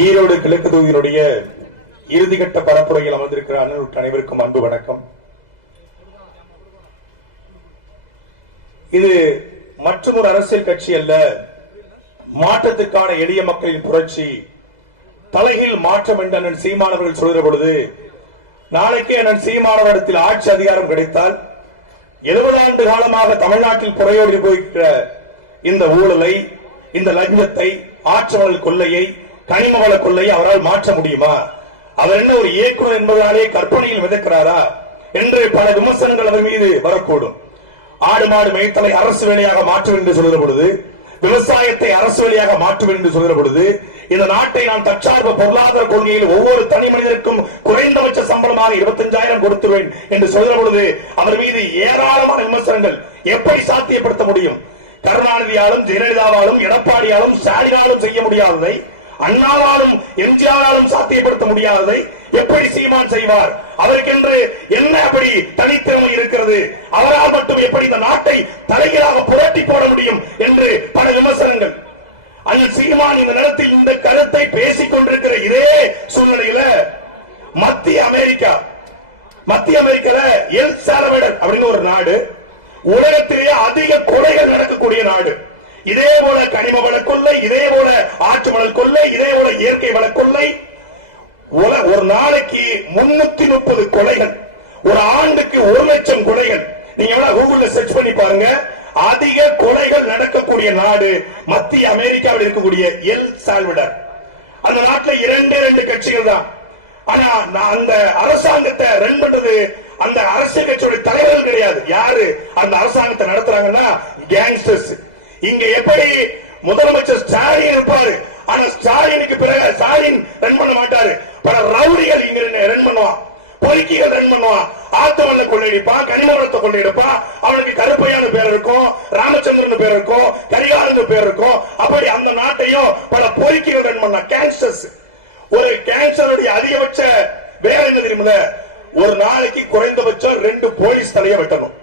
ஈரோடு கிழக்கு தொகுதியினுடைய இறுதிக்கட்ட பரப்புரையில் அமர்ந்திருக்கிற அனைவருக்கும் அன்பு வணக்கம். இது மற்றொரு அரசியல் கட்சி அல்ல, மாற்றத்துக்கான எளிய மக்களின் புரட்சி, தலைகீழ் மாற்றம் என்று அண்ணன் சீமானவர்கள் சொல்கிற பொழுது, நாளைக்கே அண்ணன் சீமானவரிடத்தில் ஆட்சி அதிகாரம் கிடைத்தால் 70 ஆண்டு காலமாக தமிழ்நாட்டில் புறையோடி போய்கிற இந்த ஊழலை, இந்த லஞ்சத்தை, ஆற்றல் கொள்ளையை, கனிமவள கொள்ளையை அவரால் மாற்ற முடியுமா? அவர் என்ன ஒரு இயக்குனர் என்பதாலே கற்பனையில் மிதக்கிறாரா என்று பல விமர்சனங்கள் அவர் மீது வரக்கூடும். ஆடு மாடு மேய்த்தலை அரசு வேலையாக மாற்றும் என்று சொல்கிற பொழுது, விவசாயத்தை அரசு வேலையாக மாற்றுவேன் என்று சொல்கிற பொழுது, இந்த நாட்டை நான் தற்சார்பு பொருளாதார கொள்கையில் ஒவ்வொரு தனி மனிதருக்கும் குறைந்தபட்ச சம்பளமாக 25,000 கொடுத்துவேன் என்று சொல்கிற பொழுது அவர் மீது ஏராளமான விமர்சனங்கள் எப்படி சாத்தியப்படுத்த முடியும்? கருணாநிதியாலும், ஜெயலலிதாவாலும், எடப்பாடியாலும், ஸ்டாலினாலும் செய்ய முடியாததை, அண்ணாவாலும் எம்ஜிஆராலும் சாத்தியப்படுத்த முடியாததை எப்படி சீமான் செய்வார்? அவருக்கென்று என்ன அப்படி தனித்திறமை இருக்கிறது? அவரால் மட்டும் எப்படி இந்த நாட்டை தலைகீழாக புரட்டி போட முடியும் என்று பல விமர்சனங்கள். அண்ணன் சீமான் இந்த நேரத்தில் இந்த கருத்தை பேசிக் கொண்டிருக்கிற இதே சூழ்நிலையில மத்திய அமெரிக்கால எல் சால்வடார் அப்படின்னு ஒரு நாடு, உலகத்திலேயே அதிக கொலைகள் நடக்கக்கூடிய நாடு. இதே போல கனிம வள கொள்ளை, இதே போல ஆற்று மணல் கொள்ளை, இதே போல இயற்கை வள கொள்ளை, ஒரு நாளைக்கு 330 கொலைகள், ஒரு ஆண்டுக்கு 1,00,000 கொலைகள். நீங்க கூகுள்ல சர்ச் பண்ணி பாருங்க. அதிக கொலைகள் நடக்கக்கூடிய நாடு மத்திய அமெரிக்காவில் இருக்கக்கூடிய எல் சால்வடார். அந்த நாட்டில் 2 கட்சிகள் தான். ஆனா அந்த அரசாங்கத்தை ரன் பண்றது அந்த அரசியல் கட்சியோட தலைவர்கள் கிடையாது. யாரு அந்த அரசாங்கத்தை நடத்துறாங்கன்னா கேங்ஸ்டர்ஸ். இங்க எப்படி முதலமைச்சர் ஸ்டாலின் இருப்பாரு, ஆனா ஸ்டாலினுக்கு பிறகு ஸ்டாலின் ரன் பண்ண மாட்டாரு, பல ரவுடிகள் இங்க ரன் பண்ணுவான், பொறுக்கிகள் ரன் பண்ணுவான், ஆத்தமல்ல கொள்ளையடிப்பான், கனிமவளத்தை கொள்ளையடிப்பான். அவனுக்கு கருப்பையான பேர் இருக்கும், ராமச்சந்திரன் பேர் இருக்கும், கரிகாலன் பேர் இருக்கும். அப்படி அந்த நாட்டையும் பல பொறுக்கிகள் ரன் பண்ண கேங்ஸ்டர்ஸ். ஒரு கேங்ஸ்டருடைய அதிகபட்ச வேலை என்ன தெரியுமில்ல? ஒரு நாளைக்கு குறைந்தபட்சம் 2 போலீஸ் தலையை வெட்டணும்.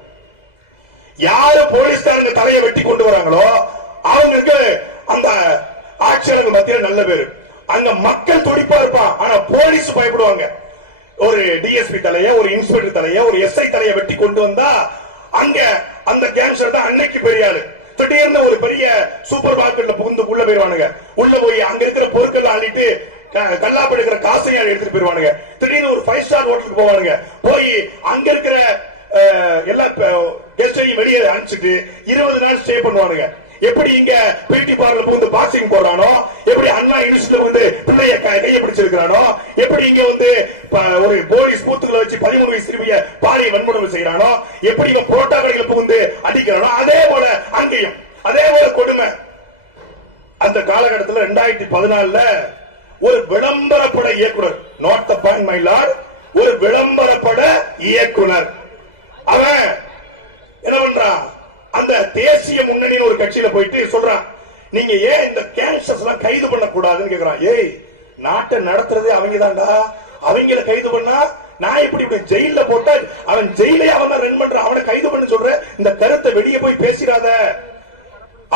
யாரு போலீஸ்காரங்க தலையை வெட்டி கொண்டு வராங்களோ அவங்களுக்கு அந்த ஆட்சியாளர்கள் மத்தியில் நல்ல பேரு. அங்க மக்கள் துடிப்பா இருப்பான், ஆனா போலீஸ் பயப்படுவாங்க. ஒரு டிஎஸ்பி தலைய, ஒரு இன்ஸ்பெக்டர் தலைய, ஒரு எஸ்ஐ தலைய வெட்டி கொண்டு வந்தா அங்க அந்த கேங்ஸ்டர் தான் அன்னைக்கு பெரிய ஆளு. திடீர்னு ஒரு பெரிய சூப்பர் மார்க்கெட்ல புகுந்து உள்ள போயிருவானுங்க. உள்ள போய் அங்க இருக்கிற பொருட்கள் அள்ளிட்டு கல்லாப்ப எடுக்கிற காசையா எடுத்துட்டு போயிருவானுங்க. திடீர்னு ஒரு 5 ஸ்டார் ஹோட்டலுக்கு போவானுங்க. போய் அங்க இருக்கிற எல்லா கெஸ்டையும் வெளியே அனுப்பிச்சுட்டு 20 நாள் ஸ்டே பண்ணுவானுங்க. எப்படி இங்க பிடி பார்ல புகுந்து பாக்ஸிங் போறானோ, எப்படி அண்ணா யூனிவர்சிட்டியில வந்து பிள்ளைய கையை பிடிச்சிருக்கானோ, எப்படி இங்க வந்து ஒரு போலீஸ் பூத்துக்களை வச்சு 13 வயசு சிறுமிய பாலியல் வன்முறை செய்யறானோ, எப்படி இங்க புரோட்டா கடைகளை புகுந்து அடிக்கிறானோ, அதே போல அங்கேயும் அதே போல கொடுமை. அந்த காலகட்டத்தில் 2014 ஒரு விளம்பரப்பட இயக்குனர், not the point my Lord, ஒரு விளம்பரப்பட இயக்குனர் அவன் என்ன பண்றான்? அந்த தேசிய முன்னணியின் ஒரு கட்சியில போயிட்டு சொல்றான், நீங்க ஏன் இந்த கேங்ஸ்டர்ஸ் எல்லாம் கைது பண்ண கூடாதுன்னு கேக்குறான். ஏய், நாட்டை நடத்துறது அவங்கதான்டா, அவங்கள கைது பண்ணா நான் இப்படி ஜெயில போட்டா அவன் ஜெயிலே அவன் தான் ரன் பண்றான், அவனை கைது பண்ண சொல்ற, இந்த கருத்தை வெளியே போய் பேசிடாத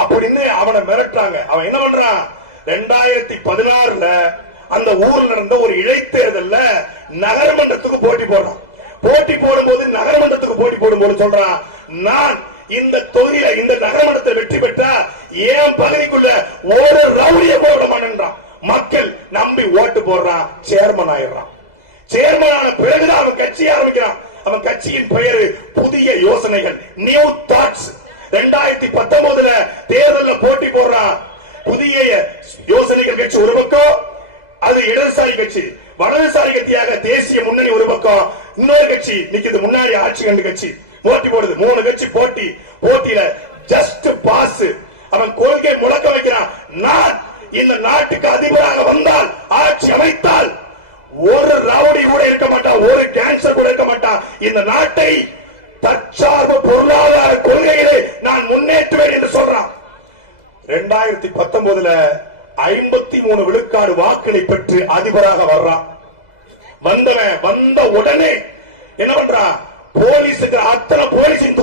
அப்படின்னு அவனை மிரட்டுறாங்க. அவன் என்ன பண்றான்? 2016 அந்த ஊர்ல நடந்த ஒரு இடைத்தேர்தல்ல நகரமன்றத்துக்கு போட்டி போடுறான். போட்டி போடும்போது நகரமன்றத்துக்கு போட்டி போடும்போது சொல்றான், நான் இந்த தொகுதியில இந்த நகரமன்றத்தை வெற்றி பெற்றா ஏன் பகுதிக்குள்ள ஒரு ரவுடிய போட மாட்டேன்றான். மக்கள் நம்பி ஓட்டு போடுறான், சேர்மன் ஆயிடுறான். சேர்மன் ஆன பிறகுதான் அவன் கட்சி ஆரம்பிக்கிறான். அவன் கட்சியின் பெயர் புதிய யோசனைகள், நியூ தாட்ஸ். 2019 தேர்தலில் போட்டி போடுறான். புதிய யோசனைகள் கட்சி ஒரு பக்கம், அது இடதுசாரி கட்சி. வலதுசாரி கட்சியாக தேசிய முன்னணி ஒரு பக்கம், இன்னொரு கட்சி நிக்குது முன்னாடி ஆட்சி கண்டு கட்சி போட்டி போடுது. 3 கட்சி போட்டியில ஜஸ்ட் பாஸ். அவன் கொள்கை முழக்க வைக்கிறான், நான் இந்த நாட்டுக்கு அதிபராக வந்தால், ஆட்சி அமைத்தால் ஒரு ரவுடி கூட இருக்க மாட்டான், ஒரு கேன்சர் கூட இருக்க மாட்டான், இந்த நாட்டை தற்சார்பு பொருளாதார கொள்கைகளை நான் முன்னேற்றுவேன் என்று சொல்றான். 2019 53 விழுக்காடு வாக்களை பெற்று அதிபராக வர்றான். வந்த உடனே என்ன பண்றான்? போலீஸுக்கு அத்தனை போலீஸையும்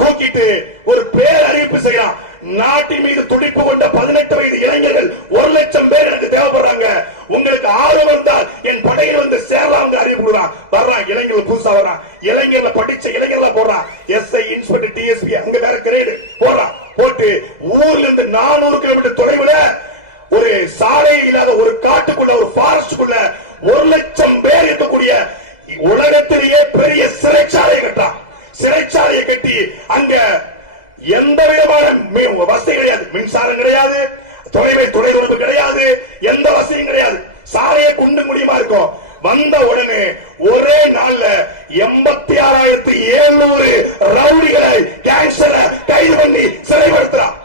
தூக்கிட்டு ஒரு பேர் அறிவிப்பு செய்யறான். நாட்டின் மீது துடிப்பு கொண்ட 18 வயது இளைஞர்கள் 1 லட்சம் பேர் எனக்கு தேவைப்படுறாங்க. உங்களுக்கு ஆர்வம் இருந்தால் என் படையில் வந்து சேரலாம் அறிவிப்பு கொடுறான். வர்றான் இளைஞர்கள் புதுசா வர்றான். இளைஞர்ல படிச்ச இளைஞர்ல போடுறான். எஸ்ஐ இன்ஸ்பெக்டர் டிஎஸ்பி அங்க வேற கிரேடு போடுறான். போட்டு ஊர்ல இருந்து 400 கிலோமீட்டர் தொலைவுல ஒரு சாலை இல்லாத ஒரு காட்டுக்குள்ள ஒரு ஃபாரஸ்டுக்குள்ள 1,00,000 பேர் இருக்கக்கூடிய உலகத்திலேயே பெரிய சிறைச்சாலை கட்டான். சிறைச்சாலையை கட்டி அங்க எந்த விதமான வசதி கிடையாது. மின்சாரம் கிடையாது, தொலைதொடர்பு கிடையாது, எந்த வசதியும் கிடையாது. சாலையை குண்டு முடியுமா இருக்கும். வந்த உடனே ஒரே நாள்ல 86,700 ரவுடிகளை கேங்ஸ்டரை கைது பண்ணி சிறைப்படுத்துறான்.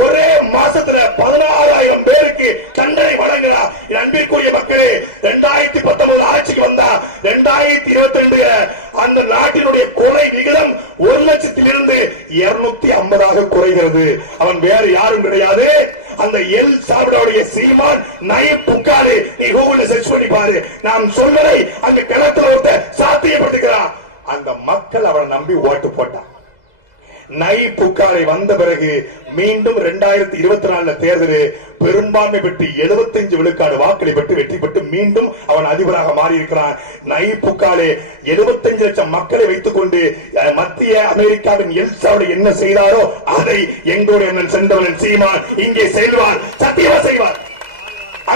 ஒரே மாசத்துல 16,000 பேருக்கு தண்டனை வழங்குறார். அன்பிற்குரிய மக்களே, 2019 ஆட்சிக்கு வந்தா 2022 அந்த நாட்டினுடைய கொலை விகிதம் 1,00,000 250 குறைகிறது. அவன் வேற யாரும் கிடையாது, அந்த எல் சால்வடாருடைய சீமான் நயீப் புக்காரி. நீ கூகுள்ல சர்ச் பண்ணி பாரு. நான் சொல்வதை அந்த கிணத்துல ஒருத்த சாத்தியப்படுத்துகிறான். அந்த மக்கள் அவனை நம்பி ஓட்டு போட்டான். நயீப் புக்காரி வந்த பிறகு மீண்டும் 2024 தேர்தலில் பெரும்பான்மை பெற்று 75 விழுக்காடு வாக்களை பெற்று வெற்றி பெற்று மீண்டும் அவன் அதிபராக மாறி இருக்கிறான். நயீப் புக்காரி 75 லட்சம் மக்களை வைத்துக் கொண்டு மத்திய அமெரிக்காவின் எல் சால்வடார் என்ன செய்தாரோ அதை எங்களுடைய சென்றவன் சீமான் இங்கே செல்வார், சத்தியமா செய்வார்.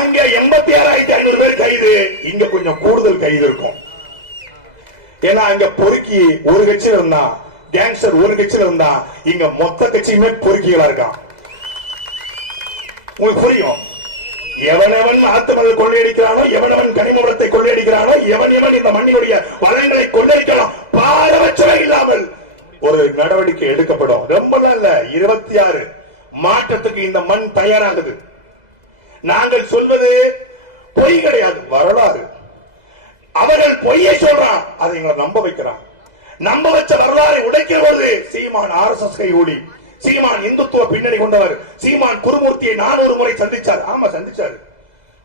அங்க 86,500 பேர் கைது, இங்க கொஞ்சம் கூடுதல் கைது இருக்கும். ஏன்னா அங்க பொறுக்கி ஒரு கட்சியில் இருந்தா, கேங்ஸ்டர் ஒரு கட்சியில் இருந்தா, இங்க மொத்த கட்சியுமே பொறுக்கிகளா இருக்கான். உங்களுக்கு புரியும். எவனவன் ஆத்துமலை கொள்ளையடிக்கிறானோ, எவனவன் கனிம வளத்தை கொள்ளையடிக்கிறானோ, எவன் இந்த மண்ணினுடைய வளங்களை கொள்ளையடிக்கலாம் பாரபட்சமே இல்லாமல் ஒரு நடவடிக்கை எடுக்கப்படும். ரொம்ப இல்ல, 26 மாற்றத்துக்கு இந்த மண் தயாராகுது. நாங்கள் சொல்வது பொய் கிடையாது, வரலாறு. அவர்கள் பொய்யை சொல்றான், அதை எங்களை நம்ப வைக்கிறான். நம்ப வச்ச வரலாறை உடைக்கிற பொழுது சீமான் RSS கைகூலி, சீமான் இந்துத்துவ பின்னணி கொண்டவர். சீமான் குருமூர்த்தியை 400 முறை சந்திச்சார். ஆமா சந்திச்சாரு.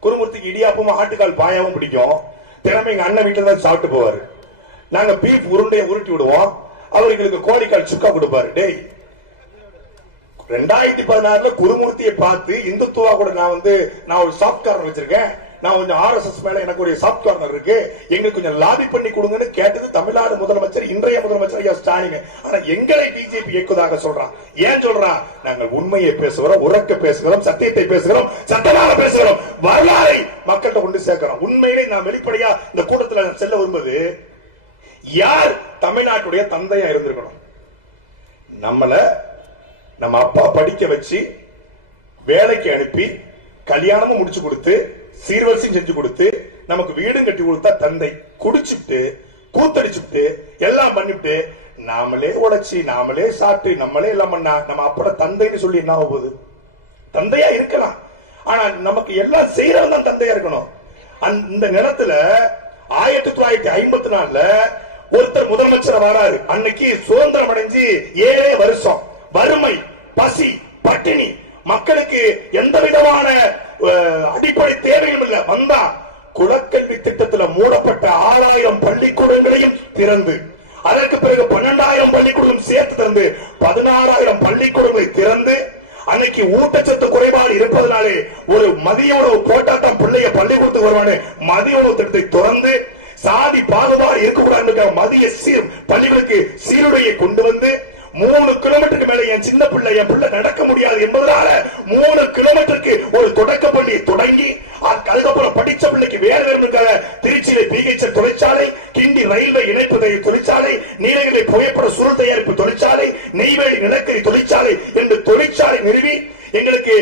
குருமூர்த்திக்கு இடியாப்பமும் ஆட்டுக்கால் பாயாவும் பிடிக்கும். திறமை எங்க அண்ணன் வீட்டுல தான் சாப்பிட்டு போவாரு. நாங்க பீஃப் உருண்டையை உருட்டி விடுவோம், அவர்களுக்கு கோழிக்கால் சுக்கா கொடுப்பாரு. டேய், 2016 குருமூர்த்தியை பார்த்து இந்துத்துவா கூட நான் ஒரு சாஃப்ட் கார்னர் வச்சிருக்கேன், நான் கொஞ்சம் RSS மேல எனக்கு ஒரு சாஃப்ட் கார்னர் இருக்கு, எங்களுக்கு கொஞ்சம் லாபி பண்ணி கொடுங்கன்னு கேட்டது தமிழ்நாடு முதலமைச்சர், இன்றைய முதலமைச்சர் ஐயா ஸ்டாலின். ஆனா எங்களை பிஜேபி இயக்குவதாக சொல்றான். ஏன் சொல்றான்? நாங்கள் உண்மையை பேசுகிறோம், உறக்க பேசுகிறோம், சத்தியத்தை பேசுகிறோம், சத்தமாக பேசுகிறோம், வரலாறை மக்கள்கிட்ட கொண்டு சேர்க்கிறோம். உண்மையிலே நான் வெளிப்படையா இந்த கூட்டத்தில் செல்ல விரும்புவது, யார் தமிழ்நாட்டுடைய தந்தையா இருந்திருக்கணும்? நம்ம அப்பா படிக்க வச்சு வேலைக்கு அனுப்பி கல்யாணமும் முடிச்சு கொடுத்து சீர்வரிசையும் செஞ்சு கொடுத்து நமக்கு வீடும் கட்டி கொடுத்தா தந்தை. குடிச்சுட்டு கூத்தடிச்சுட்டு எல்லாம் பண்ணிட்டு நாமளே உழைச்சி நாமளே சாப்பிட்டு நம்மளே எல்லாம் பண்ணா நம்ம அப்பட தந்தைன்னு சொல்லி என்ன ஆகுது? தந்தையா இருக்கலாம், ஆனா நமக்கு எல்லாம் செய்யறவன் தான் தந்தையா இருக்கணும். இந்த நேரத்துல 1954 ஒருத்தர் முதலமைச்சர் வராரு. அன்னைக்கு சுதந்திரம் அடைஞ்சு 7 வருஷம். வறுமை, பசி, பட்டினி, மக்களுக்கு எந்த விதமான அடிப்படை தேவையும் இல்ல. வந்தா குலக்கல்வி திட்டத்தில் மூடப்பட்ட 6,000 பள்ளிக்கூடங்களையும் திறந்து, அதற்கு பிறகு 12,000 பள்ளிக்கூடம் சேர்த்து திறந்து 16,000 பள்ளிக்கூடங்களை திறந்து, அன்னைக்கு ஊட்டச்சத்து குறைபாடு இருப்பதனாலே ஒரு மதிய உணவு போட்டாட்டம் பிள்ளைய பள்ளிக்கூடத்துக்கு வருவானு மதிய உணவு திட்டத்தை திறந்து, சாதி பாகுபாடு இருக்கக்கூடாது மதிய பள்ளிகளுக்கு சீருடையை கொண்டு வந்து, 3 கிலோமீட்டருக்கு மேல என் சின்ன பிள்ளை என் பிள்ளை நடக்க முடியாது என்பதனால 3 கிலோமீட்டருக்கு ஒரு தொடக்க பள்ளியை தொடங்கி, அதுக்கப்புறம் படிச்ச பிள்ளைக்கு வேலை வேணுக்காக திருச்சியில பிஹெச்எல் தொழிற்சாலை, கிண்டி ரயில்வே இணைப்பு தொழிற்சாலை, நீலகிரி புகைப்பட சுருள் தயாரிப்பு தொழிற்சாலை, நெய்வேலி நிலக்கரி தொழிற்சாலை என்று தொழிற்சாலை நிறுவி எங்களுக்கு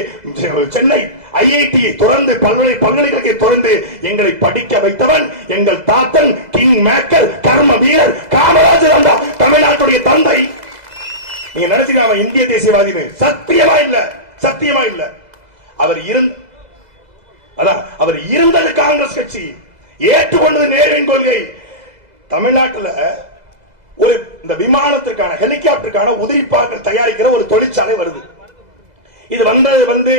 சென்னை ஐஐடியை தொடர்ந்து பல்கலைக்கழகத்தை தொடர்ந்து எங்களை படிக்க வைத்தவன் எங்கள் தாத்தன் கிங் மேக்கர் கர்ம வீரர் காமராஜர். அந்த தமிழ்நாட்டுடைய தந்தை. நீங்க நினைச்சுக்க அவன் இந்திய தேசியவாதி? சத்தியமா இல்ல, சத்தியமா இல்ல. அவர் இருந்தது காங்கிரஸ் கட்சி, ஏற்றுக்கொண்டது நேருவின் கொள்கை. தமிழ்நாட்டில் ஒரு இந்த விமானத்திற்கான ஹெலிகாப்டருக்கான உதிரிப்பார்கள் தயாரிக்கிற ஒரு தொழிற்சாலை வருது. இது வந்து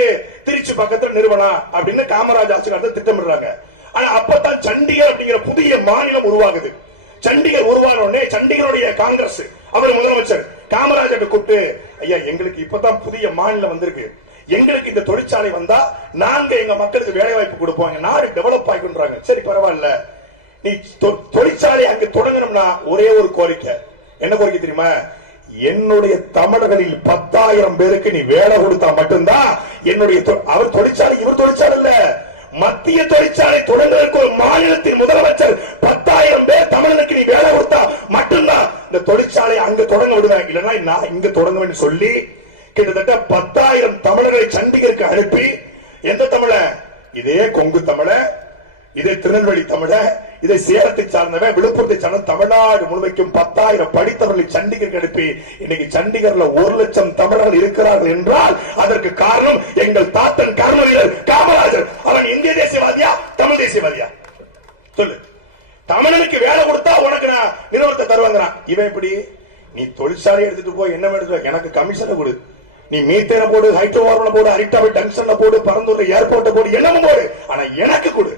திருச்சி பக்கத்தில் நிறுவனம் அப்படின்னு காமராஜ் ஆட்சி காலத்தில் திட்டமிடுறாங்க. ஆனா அப்பதான் சண்டிகர் அப்படிங்கிற புதிய மாநிலம் உருவாகுது. சண்டிகர் உருவான உடனே சண்டிகருடைய காங்கிரஸ் அவர் முதலமைச்சர் காமராஜர் கூப்பிட்டு, ஐயா எங்களுக்கு இப்பதான் புதிய மாநிலம் வந்திருக்கு, எங்களுக்கு இந்த தொழிற்சாலை வந்தா நாங்க எங்க மக்களுக்கு வேலை வாய்ப்பு கொடுப்போம், நாடு டெவலப் ஆகின்றாங்க. சரி பரவாயில்ல, நீ தொழிற்சாலை அங்க தொடங்கணும்னா ஒரே ஒரு கோரிக்கை. என்ன கோரிக்கை தெரியுமா? என்னுடைய தமிழர்களில் 10,000 பேருக்கு நீ வேலை கொடுத்தா மட்டும்தான் என்னுடைய அவர் தொழிற்சாலை, இவர் தொழிற்சாலை இல்ல, மத்திய தொழிற்சாலை தொடங்குவதற்கு ஒரு மாநிலத்தின் முதலமைச்சர் 10,000 பேர் தமிழனுக்கு நீ வேலை கொடுத்தா மட்டும்தான் இந்த தொழிற்சாலை அங்க தொடங்க விடுவேன், இல்லைன்னா நான் இங்க தொடங்குவேன்னு சொல்லி கிட்டத்தட்ட 10,000 தமிழர்களை சண்டிகருக்கு அனுப்பி, எந்த தமிழ? இதே கொங்கு தமிழ, இதே திருநெல்வேலி தமிழ, இதை சேலத்தை சார்ந்தவன், விழுப்புரத்தை சார்ந்த தமிழ்நாடு முழுமைக்கும் 10,000 படித்தவர்களை சண்டிகருக்கு அனுப்பி இன்னைக்கு சண்டிகர்ல 1,00,000 தமிழர்கள் இருக்கிறார்கள் என்றால் அதற்கு காரணம் எங்கள் தாத்தன் கர்ம வீரர் காமராஜர். அவன் இந்திய தேசியவாதியா தமிழ் தேசியவாதியா? சொல்லு. தமிழனுக்கு வேலை கொடுத்தா உனக்கு நான் நிறுவனத்தை தருவாங்கிறான். இவன் எப்படி? நீ தொழிற்சாலை எடுத்துட்டு போய் என்ன எடுத்து எனக்கு கமிஷனை கொடு, நீ மீத்தேன போடு, ஹைட்ரோகார்பனை போடு, அரிட்டாவை டங்ஸ்டன்ல போடு, பரந்தூர்ல ஏர்போர்ட்டை போடு, என்னமும் போடு, ஆனா எனக்கு கொடு.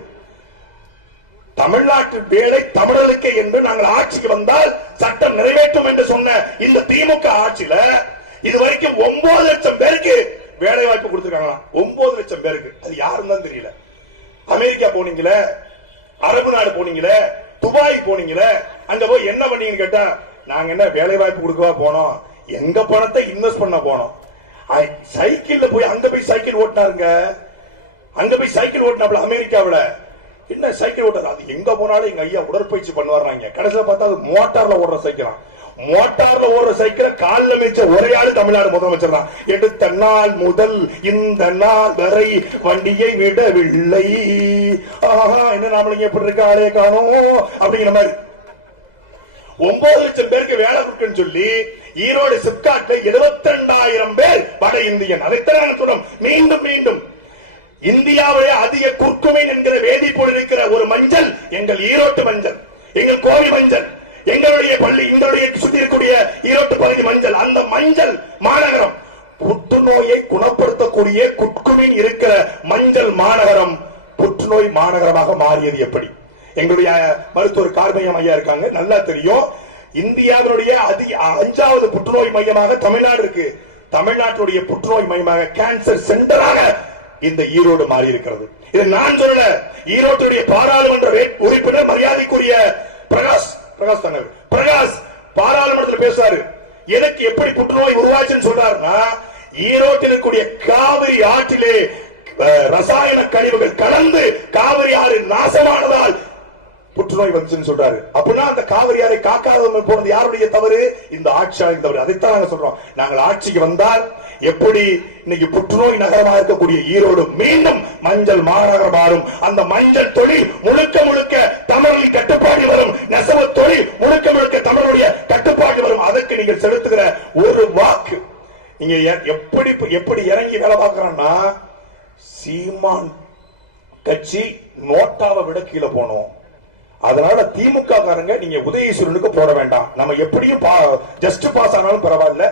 தமிழ்நாட்டு வேலை தமிழர்களுக்கே என்று நாங்கள் ஆட்சிக்கு வந்தால் சட்டம் நிறைவேற்றும் என்று சொன்ன இந்த திமுக ஆட்சியில இதுவரைக்கும் 9 லட்சம் பேருக்கு வேலை வாய்ப்பு கொடுத்திருக்காங்களா? 9 லட்சம் பேருக்கு. அது யாருன்னு தான் தெரியல. அமெரிக்கா போனீங்களே, அரபு நாடு போனீங்களே, துபாய் போனீங்களே, அங்க போய் என்ன பண்ணீங்கன்னு கேட்டா, நாங்க என்ன வேலை வாய்ப்பு கொடுக்கவா போனோம், எங்க பணத்தை இன்வெஸ்ட் பண்ண போனோம். சைக்கிள்ல போய் அங்க போய் சைக்கிள் ஓட்டினாருங்க, அங்க போய் சைக்கிள் ஓட்டினாப்ல அமெரிக்காவில. என்ன சைக்கிள் ஓட்டுறது? அது எங்க போனாலும் எங்க ஐயா உடற்பயிற்சி பண்ணுவாங்க. கடைசியில் பார்த்தா அது மோட்டார்ல ஓடுற சைக்கிள். மோட்டார்ல ஓடுற சைக்கிளை காலில் மிச்ச ஒரே ஆளு தமிழ்நாடு முதலமைச்சர் தான். எடுத்த நாள் முதல் இந்த நாள் வரை வண்டியை விடவில்லை. ஆஹா, என்ன நாமளுங்க எப்படி இருக்க ஆளே காணோம் அப்படிங்கிற மாதிரி 9 லட்சம் பேருக்கு வேலை கொடுக்குன்னு சொல்லி ஈரோடு சிப்காட்ல 72,000 பேர் வட இந்தியன். அதைத்தான் சொல்றோம் மீண்டும் மீண்டும். இந்தியாவிலே அதிக குர்குமின் என்கிற வேதிப்பொருள் இருக்கிற ஒரு மஞ்சள் எங்கள் ஈரோட்டு மஞ்சள், எங்கள் கோவை மஞ்சள், எங்களுடைய பள்ளி, எங்களுடைய சுத்தி இருக்கக்கூடிய ஈரோட்டு பகுதி மஞ்சள். அந்த மஞ்சள் மாநகரம் புற்றுநோயை குணப்படுத்தக்கூடிய குர்குமின் இருக்கிற மஞ்சள் மாநகரம் புற்றுநோய் மாநகரமாக மாறியது எப்படி? எங்களுடைய மருத்துவர் கார்மையம் ஐயா இருக்காங்க, நல்லா தெரியும். இந்தியாவினுடைய 5வது புற்றுநோய் மையமாக தமிழ்நாடு இருக்கு. தமிழ்நாட்டுடைய புற்றுநோய் மையமாக கேன்சர் சென்டராக இந்த ஈரோடு மாறி இருக்கிறது. இது நான் சொல்லல, ஈரோட்டுடைய பாராளுமன்ற உறுப்பினர் மரியாதைக்குரிய பிரகாஷ் பாராளுமன்றத்தில் பேசுறாரு. எனக்கு எப்படி புற்றுநோய் உருவாச்சுன்னு சொல்றாருன்னா, ஈரோட்டில் இருக்கக்கூடிய காவிரி ஆற்றிலே ரசாயன கழிவுகள் கலந்து காவிரி ஆறு நாசமானதால் புற்றுநோய் வந்துச்சுன்னு சொல்றாரு. அப்படின்னா அந்த காவிரி ஆறை காக்காத போனது யாருடைய தவறு? இந்த ஆட்சியாளரின் தவறு. அதைத்தான் நாங்க சொல்றோம். நாங்கள் ஆட்சிக்கு வந்தால் எப்படி இன்னைக்கு புற்றுநோய் நகரமாக இருக்கக்கூடிய ஈரோடு மீண்டும் மஞ்சள் மாநகரம் மாறும். அந்த மஞ்சள் தொழில் முழுக்க முழுக்க தமிழரின் கட்டுப்பாடு வரும். நெசவு தொழில் முழுக்க முழுக்க தமிழருடைய கட்டுப்பாடு வரும். அதற்கு நீங்கள் செலுத்துகிற ஒரு வாக்கு நீங்க எப்படி இறங்கி வேலை பார்க்கறோம்னா, சீமான் கட்சி நோட்டாவை விட கீழே போனோம். அதனால திமுக காரங்க நீங்க உதயசூரனுக்கு போட வேண்டாம். நம்ம எப்படியும் ஜஸ்ட் பாஸ் ஆனாலும் பரவாயில்ல,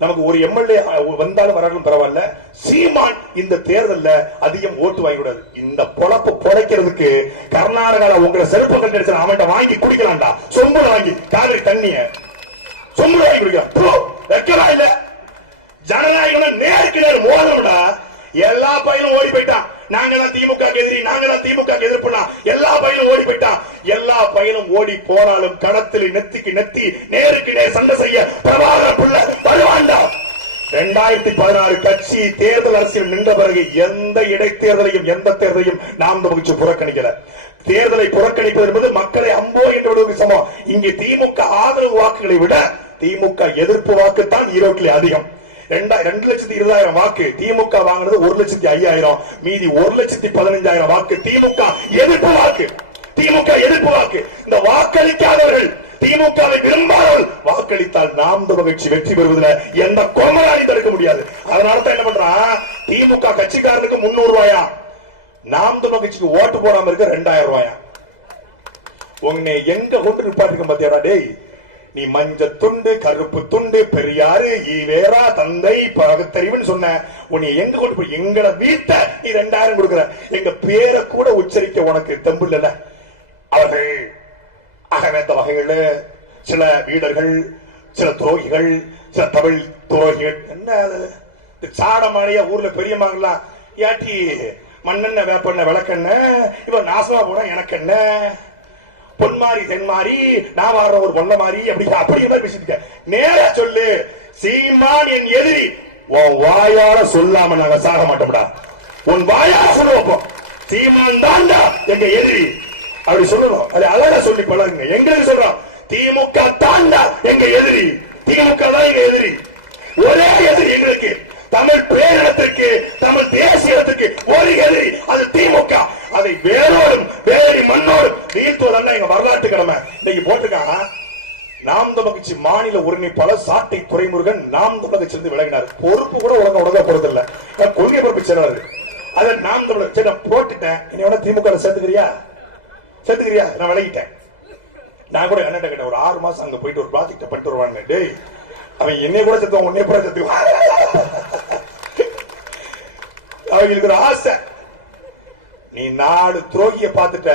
நமக்கு ஒரு எம்எல்ஏ வந்தாலும் வராலும் பரவாயில்ல. சீமான் இந்த தேர்தல்ல அதிகம் ஓட்டு வாங்கிவிடாது. இந்த பொழப்பு பொழைக்கிறதுக்கு கர்நாடகால உங்களை செருப்பு கண்டு அவன்கிட்ட வாங்கி குடிக்கலாம்டா. சொம்புல வாங்கி காவிரி தண்ணிய சொம்புல வாங்கி குடிக்கலாம். வைக்கலாம் இல்ல, ஜனநாயகம் நேருக்கு நேர் மோதலும்டா. எல்லா பயிலும் ஓடி போயிட்டான். நாங்கெல்லாம் திமுக எதிரி, நாங்கெல்லாம் திமுக எதிர்ப்புனா எல்லா பயிலும் ஓடி போயிட்டான். எல்லா பயிலும் ஓடி போனாலும் களத்தில் நெத்திக்கு நெத்தி நேருக்கு நேர் சண்டை செய்ய பிரபாகரன் புள்ள வருவாண்டா. 2016 கட்சி தேர்தல் அரசியல் நின்ற பிறகு எந்த இடைத்தேர்தலையும் எந்த தேர்தலையும் நாம் வகிச்சு புறக்கணிக்கல. தேர்தலை புறக்கணிப்பது என்பது மக்களை அம்போ என்று விடுவது சமம். இங்கே திமுக ஆதரவு வாக்குகளை விட திமுக எதிர்ப்பு வாக்குத்தான் ஈரோட்டில் அதிகம். 2,20,000 வாக்கு திமுக வாங்கினது 1,05,000, மீதி 1,15,000 வாக்கு திமுக எதிர்ப்பு வாக்கு. திமுக எதிர்ப்பு வாக்கு. இந்த வாக்களிக்காதவர்கள், திமுகவை விரும்பாதவர்கள் வாக்களித்தால் நாம் மகிழ்ச்சி வெற்றி பெறுவதில் எந்த கொமராலையும் தடுக்க முடியாது. அதனால தான் என்ன பண்றான், திமுக கட்சிக்காரனுக்கு 300 ரூபாயா, நாம் மகிழ்ச்சிக்கு ஓட்டு போடாம இருக்க 2,000 ரூபாயா. உன்னை எங்க கொண்டு நிப்பாட்டிருக்க பாத்தியாடா டேய். நீ மஞ்ச துண்டு, கருப்பு துண்டு, பெரியாரு, ஈவேரா, தந்தை, பகுத்தறிவுன்னு சொன்ன உன்னை எங்க கொண்டு போய் எங்கட வீட்டை நீ 2,000 கொடுக்குற. எங்க பேரை கூட உச்சரிக்க உனக்கு தெம்பு இல்ல. அவர்கள் அகவேத்த வகைகள், சில வீரர்கள், சில துரோகிகள், சில தமிழ் துரோகிகள், என்ன சாடமாடியா ஊர்ல பெரியமாங்கலாம் ஏட்டி மண்ணெண்ண வேப்பெண்ண விளக்கெண்ண இவன் நாசமா போனா எனக்கு என்ன பொன்மாரி தென்மாரி நான் வாடுற ஒரு பொண்ண மாதிரி அப்படி பேசிட்டு நேரா சொல்லு சீமான் என் எதிரி உன் வாயால சொல்லாம நாங்க சாக மாட்டோம்டா உன் வாயால சொல்லுவோம் சீமான் தான்டா எங்க எதிரி அப்படி சொல்லணும் அது அழகா சொல்லி பழகுங்க எங்களுக்கு சொல்றோம் திமுக தாண்டா எங்க எதிரி திமுக தான் எங்க எதிரி ஒரே எதிரி எங்களுக்கு தமிழ் பேரினத்திற்கு தமிழ் தேசியத்துக்கு ஒரு எதிரி அது திமுக அதை வேரோடும் வேறி மண்ணோடும் வீழ்த்துவதல்ல எங்க வரலாற்று கடமை இன்னைக்கு போட்டிருக்காங்க நாம் தமிழ் கட்சி மாநில ஒருங்கிணைப்பாளர் சாட்டை துரைமுருகன் நாம் தமிழ் கட்சியிலிருந்து விலகினார் பொறுப்பு கூட ஒழுங்கா போறது இல்ல கொள்கை பொறுப்பு செல்வாரு அதை நாம் தமிழ் சரி நான் போட்டுட்டேன் என்னோட திமுக சேர்த்துக்கிறியா நான் விலகிட்டேன் நான் கூட என்ன கேட்டேன் ஒரு 6 மாசம் அங்க போயிட்டு ஒரு ப்ராஜெக்ட் பண்ணிட்டு வருவாங்க டேய் அவன் என்னை கூட செத்துவான் உன்னை கூட செத்துவான் அவங்களுக்கு ஒரு ஆசை நீ நாடு துரோகிய பார்த்துட்ட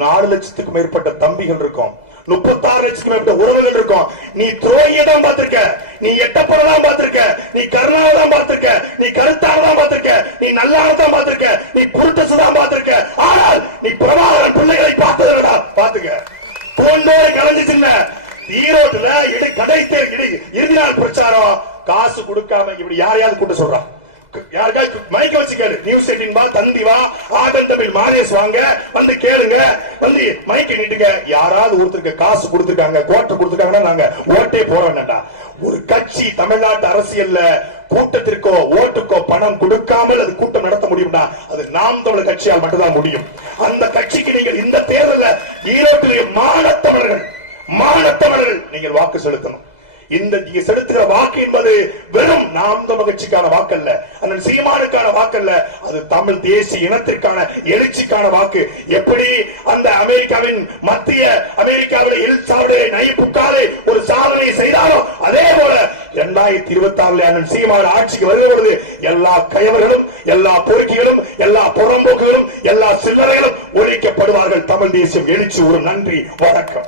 4 லட்சத்துக்கும் மேற்பட்ட தம்பிகள் இருக்கும் 36 லட்சத்துக்கு மேற்பட்ட உறவுகள் இருக்கும் நீ துரோகிய தான் பார்த்திருக்க நீ எட்டப்பட தான் பார்த்திருக்க நீ கருணாவை தான் பார்த்திருக்க நீ கருத்தாக தான் பார்த்திருக்க நீ நல்லாக தான் பார்த்திருக்க நீ புருட்டசு தான் பார்த்திருக்க ஆனால் நீ பிரபாகரன் பிள்ளைகளை பார்த்ததுடா பாத்துக்க போன்றோடு கலந்துச்சுல்ல ஈரோட்டுல கடைசி இறுதி நாள் பிரச்சாரம் காசு கொடுக்காம இப்படி யாரையாவது கூட்ட சொல்றான் யாருக்காவது மைக்க வச்சுக்காரு நியூஸ் 18 வா தந்தி வா ஆடன் தமிழ் மாதேஷ் வாங்க வந்து கேளுங்க வந்து மைக்க நீட்டுங்க யாராவது ஒருத்தருக்கு காசு கொடுத்திருக்காங்க கோட்டை கொடுத்திருக்காங்கன்னா நாங்க ஓட்டே போறோம்டா ஒரு கட்சி தமிழ்நாட்டு அரசியல்ல கூட்டத்திற்கோ ஓட்டுக்கோ பணம் கொடுக்காமல் அது கூட்டம் நடத்த முடியும்னா அது நாம் தமிழர் கட்சியால் மட்டும்தான் முடியும் அந்த கட்சிக்கு நீங்கள் இந்த தேர்தலில் ஈரோட்டிலே மானத்தமிழர்கள் நீங்கள் வாக்கு செலுத்தணும் இந்த செலுத்துகிற வாக்கு என்பது வெறும் நாம் தமிழ் கட்சிக்கான வாக்கல்ல அண்ணன் சீமானுக்கான வாக்கல்ல அது தமிழ் தேசிய இனத்திற்கான எழுச்சிக்கான வாக்கு எப்படி அந்த அமெரிக்காவின் மத்திய அமெரிக்காவிலே நைப்புக்காலே ஒரு சாதனை செய்தாரோ அதே போல 2026 அண்ணன் சீமான் ஆட்சிக்கு வருகிற பொழுது எல்லா கயவர்களும் எல்லா பொறுக்கிகளும் எல்லா புறம்போக்குகளும் எல்லா சில்லறைகளும் ஒழிக்கப்படுவார்கள் தமிழ் தேசியம் எழுச்சி ஒரு நன்றி வணக்கம்